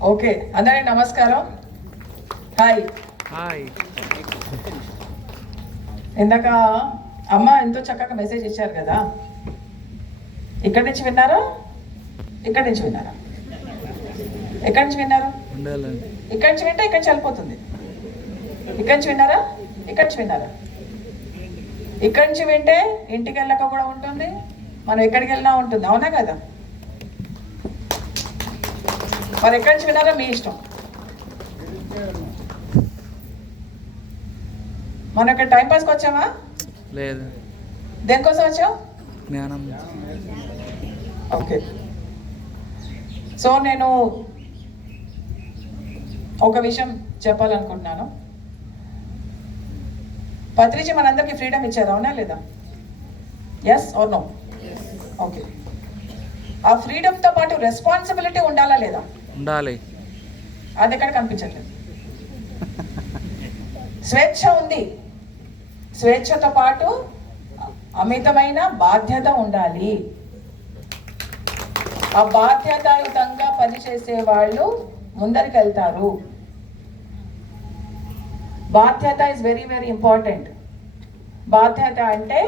Okay అందరికి నమస్కారం. Hi. Hi. ఇందాక అమ్మ ఎంతో చక్కగా మెసేజ్ ఇచ్చారు కదా. ఇక్కడి నుంచి విన్నారా? ఇక్కడి నుంచి విన్నారా? ఎక్కడి నుంచి విన్నారు? ఇక్కడి నుంచి వింటే ఇక్కడి నుంచి వెళ్ళిపోతుంది. ఇక్కడి నుంచి విన్నారా? ఇక్కడి నుంచి విన్నారా? ఇక్కడి నుంచి వింటే ఇంటికి వెళ్ళక కూడా ఉంటుంది. మనం ఎక్కడికి వెళ్ళినా ఉంటుంది. అవునా కదా? మరి ఎక్కడి నుంచి విన్నారా మీ ఇష్టం. మనం ఇక్కడ టైం పాస్కి వచ్చామా లేదు. దేనికోసం వచ్చావు? జ్ఞానం. ఓకే. సో నేను ఒక విషయం చెప్పాలనుకుంటున్నాను. పత్రిజీ మనందరికీ ఫ్రీడమ్ ఇచ్చారు అవునా లేదా? ఎస్ ఆర్ నో ఓకే ఆ ఫ్రీడమ్తో పాటు రెస్పాన్సిబిలిటీ ఉండాలా లేదా? ఉండాలి. అది ఎక్కడ కనిపించట్లేదు. స్వేచ్ఛ ఉంది. స్వేచ్ఛతో పాటు అమితమైన బాధ్యత ఉండాలి. ఆ బాధ్యతాయుతంగా పనిచేసే వాళ్ళు ముందరికి వెళ్తారు బాధ్యత ఇస్ వెరీ వెరీ ఇంపార్టెంట్ బాధ్యత అంటే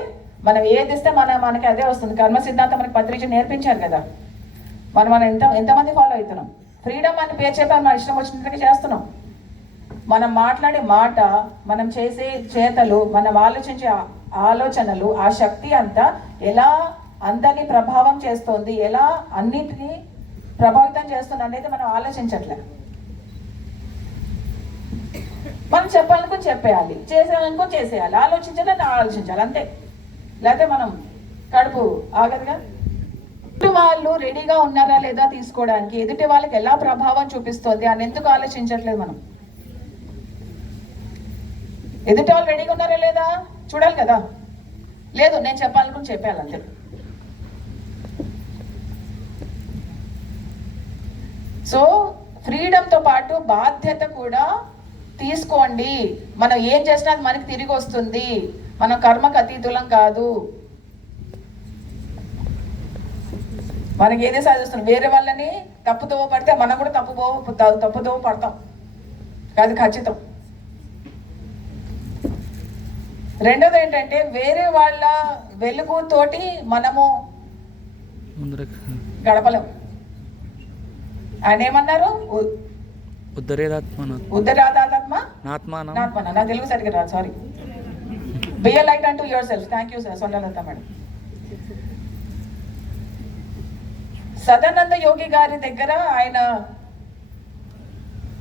మనం ఏది ఇస్తే మన మనకి అదే వస్తుంది. కర్మ సిద్ధాంతం మనకి పత్రిక నేర్పించారు కదా. మనం మనం ఎంత ఎంతమంది ఫాలో అవుతున్నాం? ఫ్రీడమ్ అని పేరు చెప్పారు మన ఇష్టం వచ్చినట్టుగా చేస్తున్నాం. మనం మాట్లాడే మాట మనం చేసే చేతలు మనం ఆలోచించే ఆలోచనలు ఆ శక్తి అంతా ఎలా అందరినీ ప్రభావం చేస్తుంది ఎలా అన్నిటినీ ప్రభావితం చేస్తుంది అనేది మనం ఆలోచించట్లే. మనం చెప్పాలనుకుని చెప్పేయాలి చేసేయాలనుకుని చేసేయాలి ఆలోచించాలని ఆలోచించాలి అంతే. లేకపోతే మనం కడుపు ఆగదుగా? వాళ్ళు రెడీగా ఉన్నారా లేదా తీసుకోవడానికి ఎదుటి వాళ్ళకి ఎలా ప్రభావం చూపిస్తుంది అని ఎందుకు ఆలోచించట్లేదు మనం? ఎదుటి వాళ్ళు రెడీగా ఉన్నారా లేదా? చూడాలి కదా. లేదు నేను చెప్పాలనుకుని చెప్పాలి అంతే. సో ఫ్రీడంతో పాటు బాధ్యత కూడా తీసుకోండి. మనం ఏం చేసినా అది మనకి తిరిగి వస్తుంది. మనం కర్మకు అతీతులం కాదు. మనకి ఏదే సాధిస్తున్నాం వేరే వాళ్ళని తప్పుదోవ పడితే మనం కూడా తప్పు తప్పుదోవ పడతాం. అది ఖచ్చితం. రెండోది ఏంటంటే వేరే వాళ్ళ వెలుగుతోటి మనము గడపలేం. ఆయన ఏమన్నారు? ఉద్దరాదాత్మ నా తెలుగు సరిగ్గా రాదు sorry. Be a light unto yourself thank you sir సొంటలత madam. Sadananda Yogi గారి దగ్గర ఆయన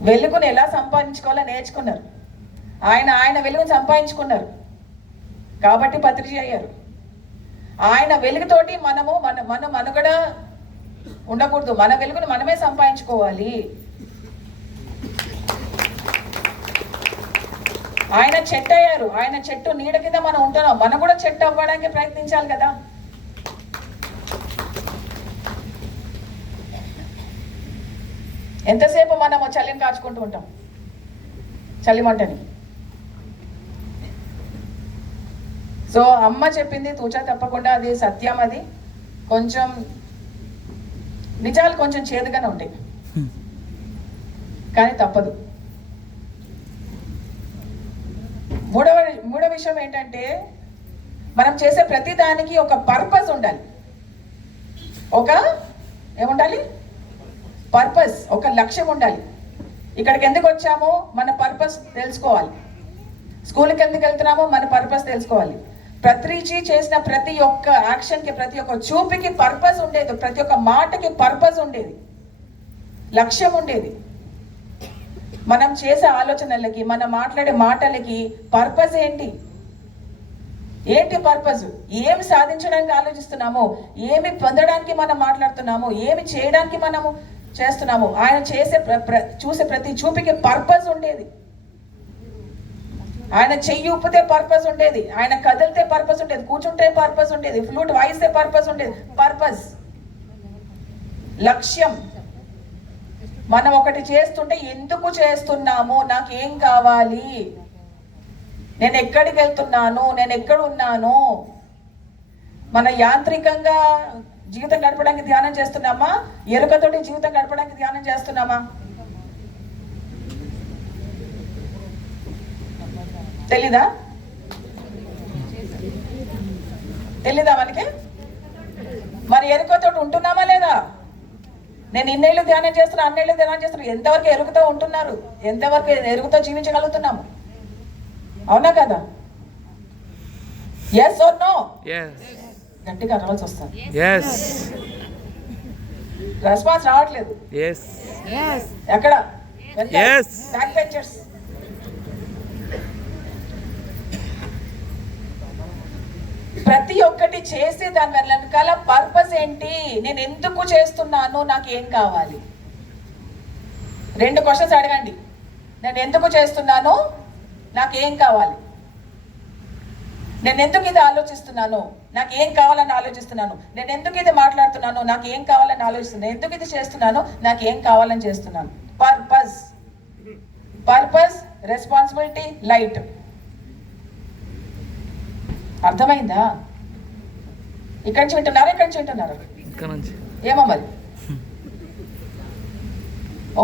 వెలుగుని ఎలా సంపాదించుకోవాలో నేర్చుకున్నారు. ఆయన ఆయన వెలుగుని సంపాదించుకున్నారు. కాబట్టి పత్రిక అయ్యారు. ఆయన వెలుగుతోటి మనము మన మన మనుగడ ఉండకూడదు. మన వెలుగుని మనమే సంపాదించుకోవాలి. ఆయన చెట్టు అయ్యారు ఆయన చెట్టు నీడ కింద మనం ఉంటున్నాం. మనం కూడా చెట్టు అవ్వడానికి ప్రయత్నించాలి కదా. ఎంతసేపు మనము చలిని కాచుకుంటూ ఉంటాం? చలి మంటని సో అమ్మ చెప్పింది తూచా తప్పకుండా అది సత్యం అది. కొంచెం నిజాలు కొంచెం చేదుగానే ఉంటాయి. కానీ తప్పదు. మూడవ మూడవ విషయం ఏంటంటే మనం చేసే ప్రతి దానికి ఒక పర్పస్ ఉండాలి. ఒక ఏముండాలి? పర్పస్ ఒక లక్ష్యం ఉండాలి. ఇక్కడికి ఎందుకు వచ్చామో మన పర్పస్ తెలుసుకోవాలి. స్కూల్కి ఎందుకు వెళ్తున్నామో మన పర్పస్ తెలుసుకోవాలి. ప్రతిజీ చేసిన ప్రతి ఒక్క యాక్షన్కి ప్రతి ఒక్క చూపుకి పర్పస్ ఉండేది. ప్రతి ఒక్క మాటకి పర్పస్ ఉండేది. లక్ష్యం ఉండేది. మనం చేసే ఆలోచనలకి మనం మాట్లాడే మాటలకి పర్పస్ ఏంటి? ఏంటి పర్పస్ ఏమి సాధించడానికి ఆలోచిస్తున్నాము ఏమి పొందడానికి మనం మాట్లాడుతున్నాము ఏమి చేయడానికి మనము చేస్తున్నాము. ఆయన చేసే చూసే ప్రతి చూపుకి పర్పస్ ఉండేది. ఆయన చెయ్యి ఊపితే పర్పస్ ఉండేది. ఆయన కదిలితే పర్పస్ ఉండేది. కూర్చుంటే పర్పస్ ఉండేది. ఫ్లూట్ వాయిస్తే పర్పస్ ఉండేది. పర్పస్ లక్ష్యం. మనం ఒకటి చేస్తుంటే ఎందుకు చేస్తున్నాము నాకు ఏం కావాలి? నేను ఎక్కడికి వెళ్తున్నాను? నేను ఎక్కడ ఉన్నాను? మన యాంత్రికంగా జీవితం గడపడానికి ధ్యానం చేస్తున్నామా? ఎరుకతోటి జీవితం గడపడానికి ధ్యానం చేస్తున్నామా? తెలీదా? తెలీదా మనకి మరి ఎరుకతో ఉంటున్నామా లేదా? నేను ఇన్నేళ్ళు ధ్యానం చేస్తున్నా అన్నేళ్ళు ధ్యానం చేస్తున్నా ఎంతవరకు ఎరుగుతూ ఉంటున్నారు? ఎంతవరకు ఎరుగుతూ జీవించగలుగుతున్నాము? అవునా కదా? ఎస్ ఓర్ నో గట్టిగా అరవాల్సి వస్తుంది. ఎస్ రెస్పాన్స్ రావట్లేదు. ఎస్ ఎక్కడ? Yes. బ్యాక్ బెంచర్స్ ప్రతి ఒక్కటి చేసి దాని వెనకాల పర్పస్ ఏంటి? నేను ఎందుకు చేస్తున్నాను? నాకు ఏం కావాలి? రెండు క్వశ్చన్స్ అడగండి. నేను ఎందుకు చేస్తున్నాను? నాకు ఏం కావాలి? నేను ఎందుకు ఇది ఆలోచిస్తున్నాను? నాకు ఏం కావాలని ఆలోచిస్తున్నాను? నేను ఎందుకు ఇది మాట్లాడుతున్నాను? నాకు ఏం కావాలని ఆలోచిస్తున్నాను? ఎందుకు ఇది చేస్తున్నాను? నాకు ఏం కావాలని చేస్తున్నాను? పర్పస్ పర్పస్ రెస్పాన్సిబిలిటీ లైట్ అర్థమైందా? ఇక్కడి నుంచి వింటున్నారా? ఇక్కడి నుంచి వింటున్నారా? ఏమో మరి.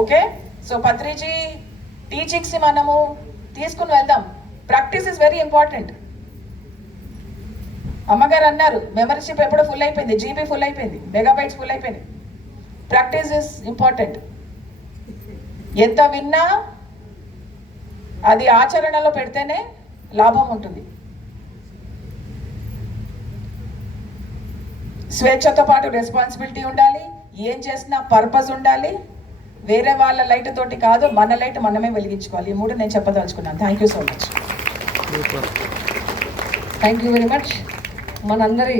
ఓకే? సో పత్రిజీ టీచింగ్స్ మనము తీసుకుని వెళ్దాం. ప్రాక్టీస్ ఇస్ వెరీ ఇంపార్టెంట్ అమ్మగారు అన్నారు మెమరీషిప్ ఎప్పుడో ఫుల్ అయిపోయింది జీబీ ఫుల్ అయిపోయింది మెగాబైట్స్ ఫుల్ అయిపోయింది. ప్రాక్టీస్ ఇస్ ఇంపార్టెంట్ ఎంత విన్నా అది ఆచరణలో పెడితేనే లాభం ఉంటుంది. స్వేచ్ఛతో పాటు రెస్పాన్సిబిలిటీ ఉండాలి ఏం చేసినా పర్పస్ ఉండాలి. వేరే వాళ్ళ లైట్ తోటి కాదు మన లైట్ మనమే వెలిగించుకోవాలి. ఈ మూడు నేను చెప్పదలుచుకున్నాను. Thank you so much thank you very much మనందరి